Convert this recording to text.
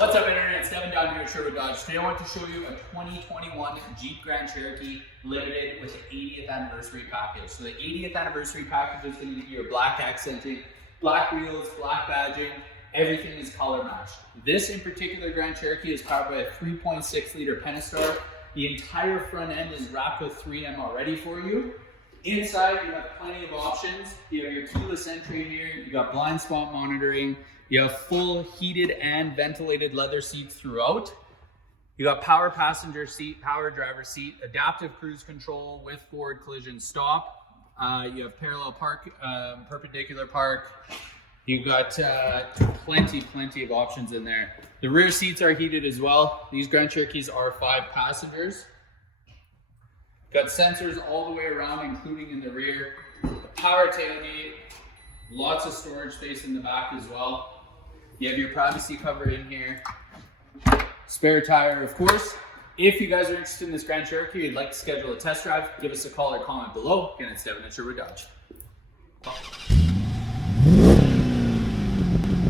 What's up, Internet? It's Devin down here at Sherwood Dodge. Today I want to show you a 2021 Jeep Grand Cherokee Limited with the 80th anniversary package. So the 80th anniversary package is going to give you a black accenting, black wheels, black badging, everything is color matched. This in particular Grand Cherokee is powered by a 3.6 liter Pentastar. The entire front end is wrapped with 3M already for you. Inside, you have plenty of options. You have your keyless entry here, you got blind spot monitoring, you have full heated and ventilated leather seats throughout. You got power passenger seat, power driver seat, adaptive cruise control with forward collision stop. You have parallel park, perpendicular park. You've got plenty of options in there. The rear seats are heated as well. These Grand Cherokees are 5 passengers. Got sensors all the way around, including in the rear. Power tailgate, lots of storage space in the back as well. You have your privacy cover in here. Spare tire, of course. If you guys are interested in this Grand Cherokee, you'd like to schedule a test drive, give us a call or comment below. Again, it's Devin at Sherwood Dodge.